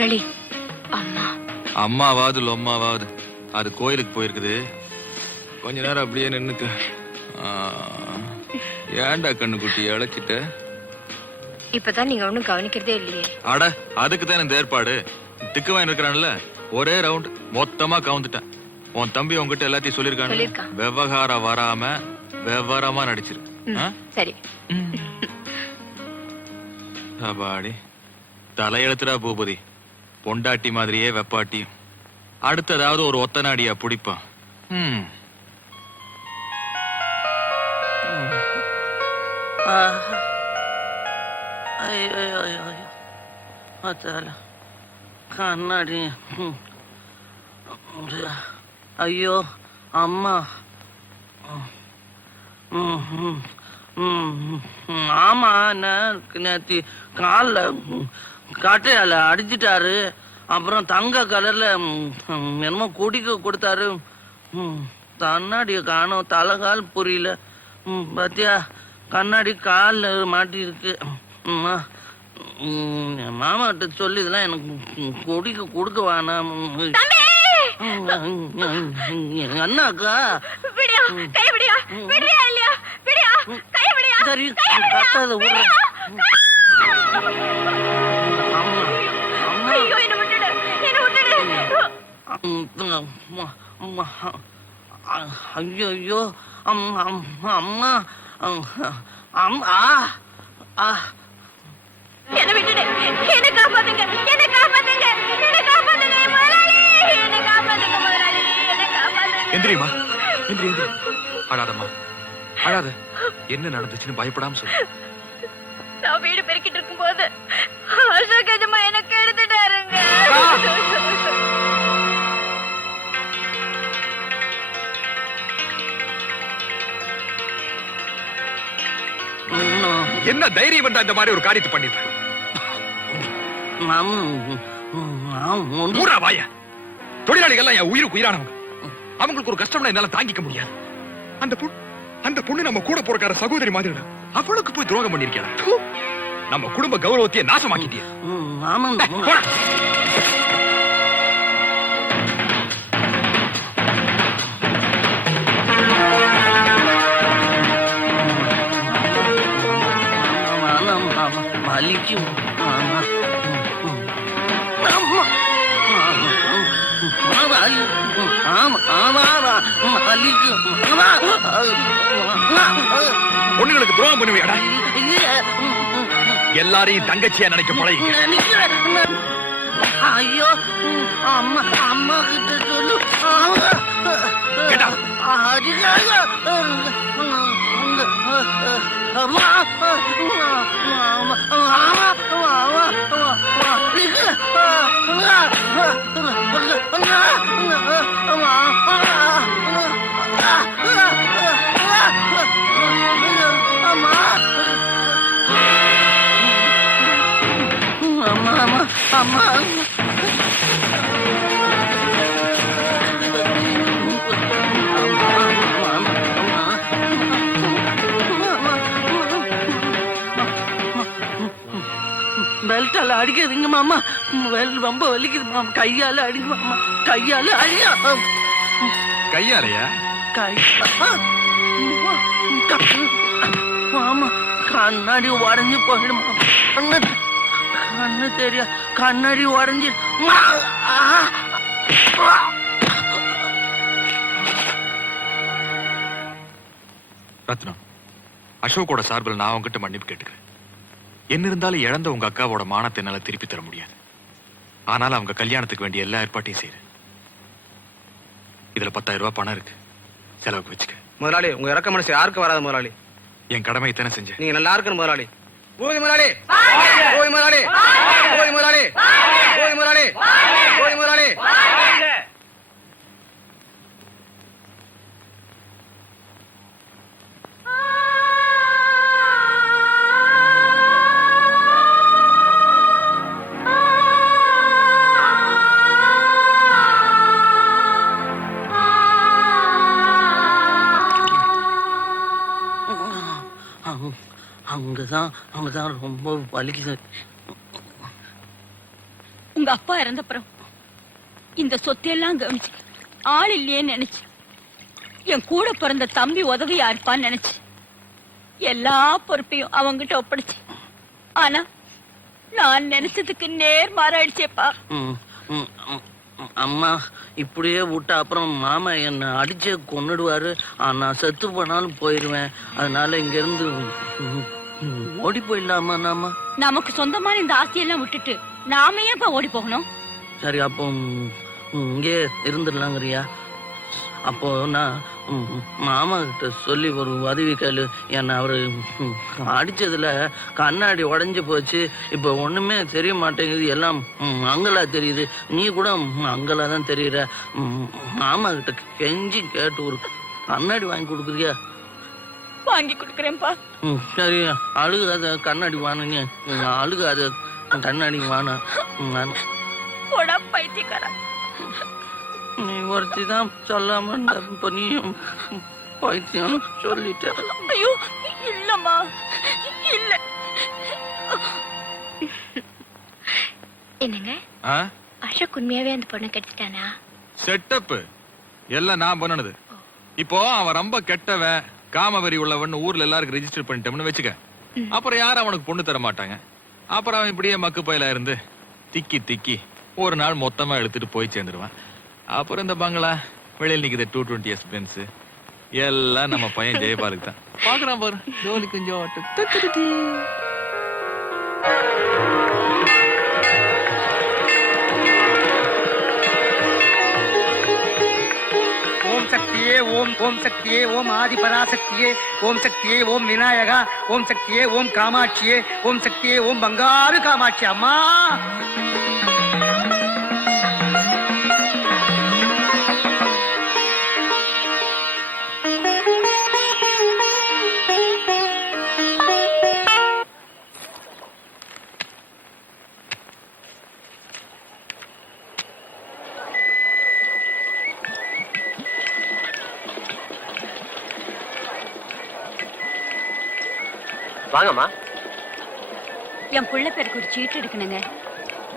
முதலாளி, அம்மா. அம்மாவாவது லொம்மாவாவது அது கோயிலுக்கு போயிருக்குது. கொஞ்ச நேரம் அப்படியே நின்னுக்க. ஏன்டா கண்ணுக்குட்டி இழைச்சிட்ட? இப்பதான் நீங்க ஒண்ணும் கவனிக்கிறதே இல்லையே. அட, அதுக்குதான் இந்த ஏற்பாடு. திக்கு வாங்கி இருக்கிறான்ல, ஒரே ரவுண்ட் மொத்தமா கவுந்துட்டேன். உன் தம்பி உங்ககிட்ட எல்லாத்தையும் சொல்லிருக்கான். விவகாரம் வராம விவரமா நடிச்சிருக்கு. சரி. அப்பாடி, தலையெழுத்துடா பூபதி. பொண்டாட்டி மாதிரியே வெப்பாட்டியும். அடுத்ததாவது ஒரு ஒத்த நாடியா பிடிப்பான். கண்ணாடி. ஐயோ அம்மா. ஆமா, நேத்தி காலில் கட்டையால அடிச்சிட்டாரு. அப்புறம் தங்க கலர்ல என்னமோ குடிக்க கொடுத்தாரு. கண்ணாடிய காணோம், தலைகால் புரியல. பாத்தியா, கண்ணாடி காலில் மாட்டி இருக்கு. மாமாட்ட சொல்லி இதெல்லாம் எனக்கு குடிக்க கொடுக்க வேணாம். அண்ணாக்கா சரி, கத்தாத விடுற. ஐயோ அம்மா அம்மா அம்மா. என்ன விட்டுடு, என்ன காப்பாத்துங்க, என்ன காப்பாத்துங்க, என்ன காப்பாத்துங்க முதலாளி, என்ன காப்பாத்துங்க முதலாளி, என்ன காப்பாத்துங்க. எந்திரிமா, எந்திரி எந்திரி. அழாதம்மா, அழாத. என்ன நடந்துச்சுன்னு பயப்படாம சொல்லு. நான் வீடு பெருக்கிட்டு இருக்கும் போது அசோக் எஜமா எனக்கு எடுத்துட்டாருங்க. என்ன தைரியம் வந்தா இந்த மாதிரி ஒரு காரியத்தை பண்ணிருப்பேன்? தொழிலாளிகள் என் உயிருக்கு உயிரானவங்க. அவங்களுக்கு ஒரு கஷ்டம்னா என்னால தாங்கிக்க முடியாது. அந்த பொண்ணு நம்ம கூட போறக்கார சகோதரி மாதிரி. அவளுக்கு போய் துரோகம் பண்ணிருக்கா. நம்ம குடும்ப கௌரவத்தையே நாசமாக்கிட்டியா? வலிக்கும். பொண்ணுங்களுக்கு துரோகம் பண்ணுவியாடா? எல்லாரையும் தங்கச்சியா நினைக்க பழகி. ஐயோ அம்மா, அம்மா கிட்ட சொல்லு. அம்மா பெல்ட்டால அடிக்காதீங்க மாமா, ரொம்ப வலிக்குது மாமா. கையால அடிங்க மாமா, கையால அடியா. கையாலையா? மாமா கண்ணாடி உடஞ்சி போயிடும். கண்ணு தெரியா, கண்ணாடி உடஞ்சி. ரத்னம், அசோக்கோட சார்பில் நான் உங்ககிட்ட மன்னிப்பு கேட்டுக்கிறேன். என்ன இருந்தாலும் இழந்த உங்க அக்காவோட மானத்தை என்னால திருப்பி தர முடியாது. ஆனாலும் அவங்க கல்யாணத்துக்கு வேண்டிய எல்லா ஏற்பாட்டையும் செய்யறேன். இதுல 10,000 ரூபாய் பணம் இருக்கு, செலவுக்கு வச்சுக்க. முதலாளி, உங்க இறக்க மனசு யாருக்கு வராது முதலாளி. என் கடமை தானே செஞ்சேன். நீங்க நல்லா இருக்கணும் முதலாளி. போய் முதலாளி, போய் முதலாளி, போய் முதலாளி, போய் முதலாளி, போய் முதலாளி. அங்கதான் ரொம்ப வலிக்குது. உங்க அப்பா இறந்தப்புறம் இந்த சொத்தையெல்லாம் கவனிச்சு ஆள் இல்லையேன்னு நினைச்சு என் கூட பிறந்த தம்பி உதவியா இருப்பான்னு நினைச்சு எல்லா பொறுப்பையும் அவங்கிட்ட ஒப்படைச்சு. ஆனா நான் நினைச்சதுக்கு நேர் மாறாயிடுச்சேப்பா. அம்மா இப்படியே விட்டா அப்புறம் மாமா என்ன அடிச்சு கொன்னுடுவாரு. நான் செத்து போனாலும் போயிருவேன். அதனால இங்க இருந்து ஓடி போயிடலாமா? நமக்கு சொந்தமான இந்த ஆசையெல்லாம் விட்டுட்டு நாம ஏன்ப்பா ஓடி போகணும்? சரி, அப்போ இங்கே இருந்துடலாங்கிறியா? அப்போ நான் மாமா கிட்ட சொல்லி ஒரு உதவி கேளு. என்ன அவரு அடிச்சதுல கண்ணாடி உடஞ்சு போச்சு. இப்ப ஒண்ணுமே தெரிய மாட்டேங்குது, எல்லாம் அங்கலா தெரியுது. நீ கூட அங்கலா தான் தெரியுற. மாமா கிட்ட கெஞ்சி கேட்டு ஒரு கண்ணாடி வாங்கி கொடுக்குறியா? வாங்கி கொடுக்குறேன்ப்பா. சரி, அழுகாத, கண்ணாடி வாங்க. அழுகாத, கண்ணாடி வாங்க. பைத்தியக்காரா, நீ ஒருத்தி தான் சொல்லாம நீயும் பைத்தியம் சொல்லிட்ட. ஐயோ இல்லம்மா, இல்ல. என்னங்க அசோக் உண்மையாவே அந்த பொண்ணை கெடுத்துட்டானா? செட்டப் எல்லாம் நான் பண்ணனது. இப்போ அவன் ரொம்ப கெட்டவன், காமவெறி உள்ளவன் ஊர்ல எல்லாருக்கும் ரெஜிஸ்டர் பண்ணிட்டோம்னு வச்சுக்க. அப்புறம் யாரும் அவனுக்கு பொண்ணு தர மாட்டாங்க. அப்புறம் அவன் இப்படியே மக்கு பயிலா இருந்து திக்கி திக்கி ஒரு நாள் மொத்தமா எடுத்துட்டு போய் சேர்ந்துருவான். அப்புறம் இந்த பங்களா வெளியில் நிக்குது 220S பென்ஸ் எல்லாம் நம்ம பையன் ஜெயபாலுக்கு தான். பாக்குறான் பாரு, ஜோலி கொஞ்சம் ஓம் சக்தியே ஓம், ஓம் சக்தியே ஓம் ஆதி பராசக்தியே, ஓம் சக்தியே ஓம் விநாயகா, ஓம் சக்தியே ஓம் காமாட்சியே, ஓம் சக்தியே ஓம் பங்காரு காமாட்சி. அம்மா வாங்கம்மா. என் புள்ள பேருக்கு ஒரு சீட்டு எடுக்கணுங்க.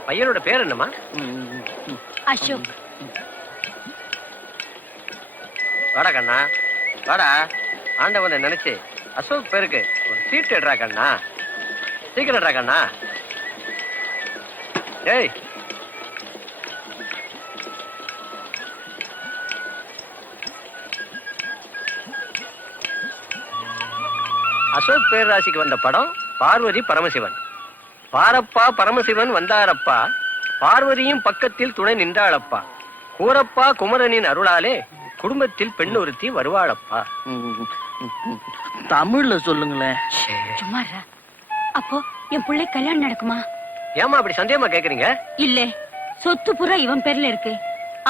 பையனோட பேர் என்னம்மா? அசோக். வாடா கண்ணா, வாடா. ஆண்டவனை நினைச்சு அசோக் பேருக்கு ஒரு சீட்டு எடுறா கண்ணா. சீக்கிரம் எடுறா கண்ணா. ஏய், அசோக் பேரராசிக்கு வந்த படம் பார்வதி பரமசிவன். பாரப்பா பரமசிவன் வந்தாரப்பா, பார்வதியும் பக்கத்தில் துணை நின்றாளப்பா. கூரப்பா குமரனின் அருளாலே குடும்பத்தில் பெண் ஒருத்தி வருவாளப்பா. தமிழ்ல சொல்லுங்களேன். சும்மா அப்போ என் பிள்ளை கல்யாணம் நடக்குமா? ஏமா அப்படி சந்தேகமா கேக்குறீங்க? இல்ல, சொத்து புறா இவன் பேர்ல இருக்கு.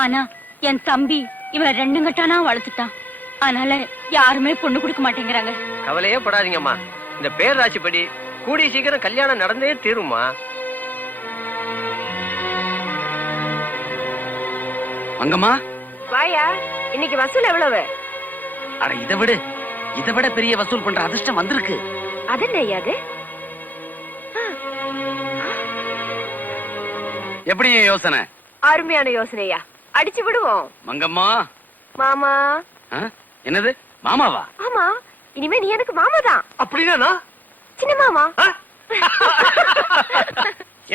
ஆனா என் தம்பி இவன் ரெண்டு கட்டானா வளர்த்துட்டான். அதனால யாருமே பொண்ணு கொடுக்க மாட்டேங்கிறாங்க. கவலையே படாதீங்கம்மா. இந்த பேரராசி படி கூடிய சீக்கிரம் கல்யாணம் நடந்தே தீருமா. அங்கம்மா வாயா, இன்னைக்கு வசூல் எவ்வளவு? அட இதை விட பெரிய வசூல் பண்ற அதிர்ஷ்டம் வந்திருக்கு. அது என்னையாது? எப்படி யோசனை? அருமையான யோசனையா, அடிச்சு விடுவோம். மங்கம்மா. மாமா. என்னது மாமாவா? ஆமா, இனிமே நீ எனக்கு மாமா தான். அப்படின்னா சின்ன மாமா.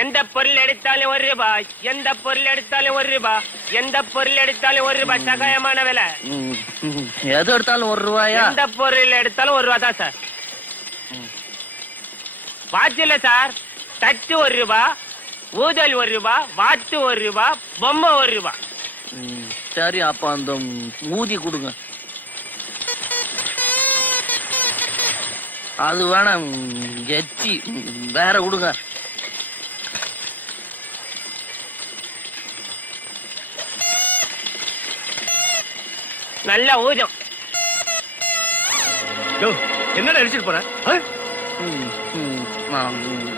எந்த பொருள் எடுத்தாலும் ₹1, எந்த பொருள் எடுத்தாலும் ₹1, எந்த பொருள் எடுத்தாலும் ₹1 சகாயமான விலை. எது எடுத்தாலும் ₹1? எந்த பொருள் எடுத்தாலும் ₹1 தான் சார். வாட்ச் இல்ல சார், தட்டு ₹1, ஊதல் ₹1, வாத்து ₹1, பொம்மை ₹1. சரி, அப்ப அந்த ஊதி கொடுங்க. அது வேணாம், எச்சி வேற கொடுங்க. நல்ல ஊதம். என்னடா அடிச்சிட்டு போற?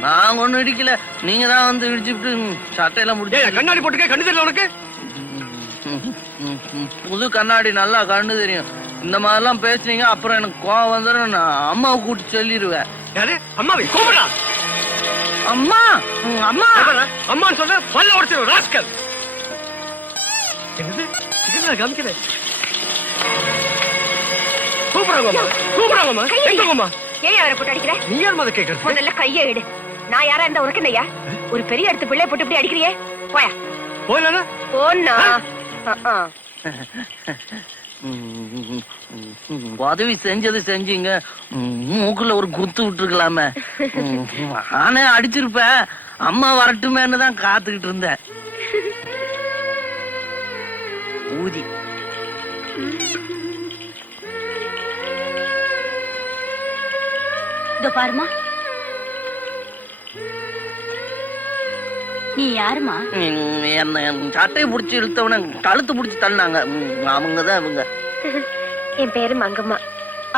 நான் ஒண்ணு இடிக்கல, நீங்க தான் வந்து இடிச்சுட்டு சட்டையெல்லாம் முடிச்சு. கண்ணாடி போட்டுக்க, கண்ணு தெரியல உனக்கு? புது கண்ணாடி நல்லா கண்ணு தெரியும். இந்த மாதிரிலாம் பேசுனீங்க அப்புறம் எனக்கு கோவம் வந்துடும். நான் அம்மாவை கூட்டி சொல்லிடுவேன். யாரு? அம்மாவை கூப்பிடா. அம்மா அம்மா அம்மான்னு சொல்ல பல்ல உடைச்சிடும் ராஸ்கல். என்னது சிக்கன் காமிக்கிறேன். கூப்பிடுறாங்கம்மா. எங்கம்மா? ஏன் அவரை போட்டு அடிக்கிற? நீ யார் மாதிரி கேட்கறது? முதல்ல கையை எடு. நான் யாரா இருந்தா உனக்கு என்னய்யா? ஒரு பெரிய இடத்து பிள்ளை போட்டு இப்படி அடிக்கிறியே? போயா போயில போனா. உதவி செஞ்சது செஞ்சீங்க, மூக்குல ஒரு குத்து விட்டுருக்கலாமே. நானே அடிச்சிருப்பேன். அம்மா வரட்டுமேன்னு தான் காத்துக்கிட்டு இருந்தேன். ஊதி இதோ பாருமா. நீ யாருமா? என்ன சட்டையை பிடிச்சி இழுத்தவன கழுத்து பிடிச்சி தள்ளினாங்க. அவங்கதான் இவங்க. என் பேரு மங்கம்மா.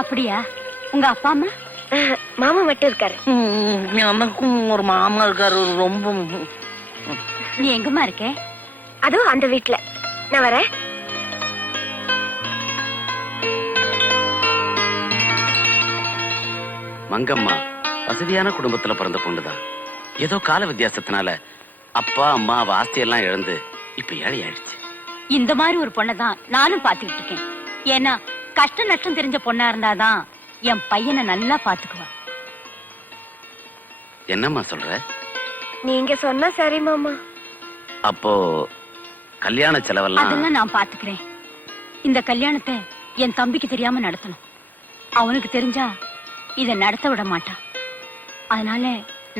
அப்படியா? உங்க அப்பா அம்மா? மாமா மட்டும் இருக்காரு. எனக்கும் ஒரு மாமா இருக்காரு. ரொம்ப. நீ எங்கம்மா இருக்க? அதுவும் அந்த வீட்டுல. நான் வரேன். மங்கம்மா வசதியான குடும்பத்துல பிறந்த பொண்ணுதான். ஏதோ கால வித்தியாசத்தினால அப்பா அம்மா ஆஸ்தியெல்லாம் இழந்து இப்ப ஏழை ஆயிடுச்சு. இந்த மாதிரி ஒரு பொண்ணதான் நானும் பாத்துக்கிட்டு இருக்கேன். ஏன்னா கஷ்ட நஷ்டம் தெரிஞ்ச பொண்ணா இருந்தாதான் என் பையனை நல்லா பாத்துக்குவா. என்னம்மா சொல்ற? நீங்க சொன்னா சரி மாமா. அப்போ கல்யாண செலவெல்லாம் அதெல்லாம் நான் பாத்துக்கிறேன். இந்த கல்யாணத்தை என் தம்பிக்கு தெரியாம நடத்தணும். அவனுக்கு தெரிஞ்சா இத நடத்த விட மாட்டான். அதனால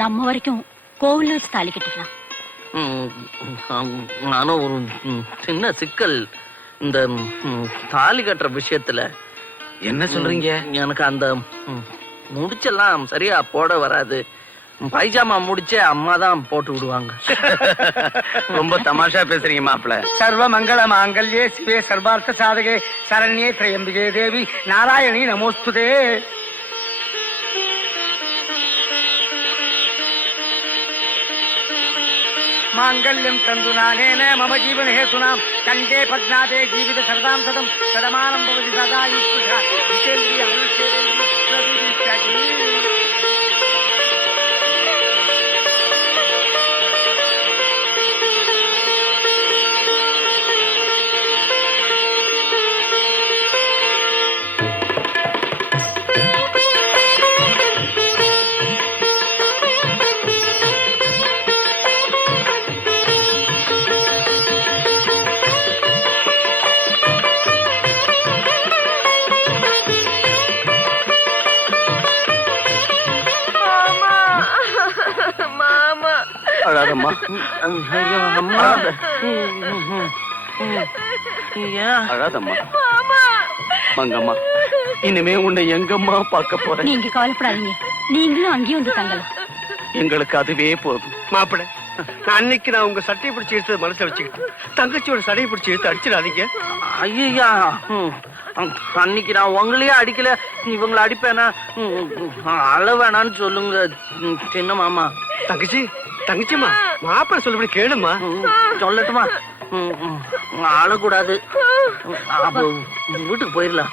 நம்ம வரைக்கும் கோவில்ல வச்சு தாலி கட்டிக்கலாம். நானும் ஒரு சின்ன சிக்கல் இந்த தாலி கட்டுற விஷயத்துல. என்ன சொல்றீங்க? எனக்கு அந்த முடிச்செல்லாம் சரியா போட வராது. பைஜாமா முடிச்சே அம்மா தான் போட்டு விடுவாங்க. ரொம்ப தமாஷா பேசுறீங்க மாப்பிள்ள. சர்வ மங்கள மாங்கல்யே சிவே சர்வார்த்த சாதகே சரண்யே திரையம்பிகே தேவி நாராயணி நமோஸ்துதே. மாங்கல்யம் தந்துநானேன மம ஜீவன ஹேதுனாம் கண்டே பத்நாதே ஜீவித சரதாம் சதம் சதமானம் பவதி சதா யுக்தா விசேந்திரிய அனுஷேந்திரிய பிரதிஷ்டதி. அழாதம்மா. அம்மா ஏன் அழாதம்மா. மங்கம்மா இனிமே உன்னை எங்கம்மா பார்க்க போறேன். நீங்க கவலைப்படாதீங்க. நீங்களும் அங்கேயும் வந்து தங்கலாம். எங்களுக்கு அதுவே போதும். மாப்பிள்ள அன்னைக்கு நான் உங்க சட்டையை பிடிச்சி எடுத்து மனசுல வச்சுக்கிட்டு தங்கச்சியோட சடையை பிடிச்சி எடுத்து அடிச்சிடாதீங்க. ஐயா அன்னைக்கு நான் உங்களையே அடிக்கல, இவங்களை அடிப்பேனா? அழ வேணான்னு சொல்லுங்க சின்ன மாமா. தங்கச்சி தங்கச்சிம்மா மாப்பிள்ள சொல்லபடி கேளுமா. சொல்லட்டுமா? அழக்கூடாது. அப்போ வீட்டுக்கு போயிடலாம்.